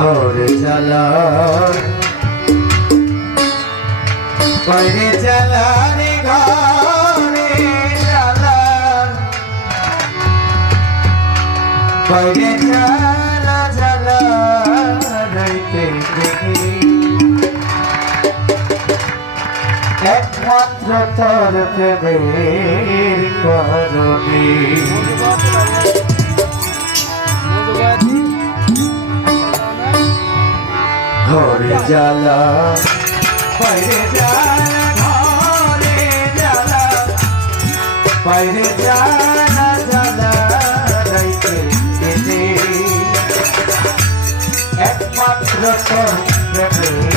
ঘর জ্বালা। করে জ্বালা রে ঘরে জ্বালা। করে জ্বালা জ্বালা রাইতে দেখি। একমাত্র তোর ঘরে জ্বালা। বাইরে জ্বালা ঘরে জ্বালা। বাইরে জ্বালা জ্বালা রাইতে একমাত্র তোর প্রেমের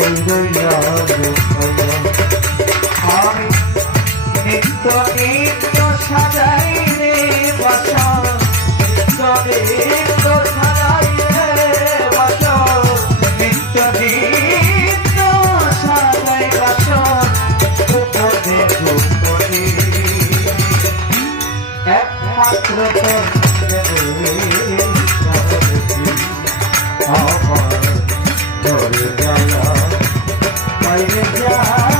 করব আমি নিত্য নিত্য সাজা yeah.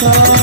Oh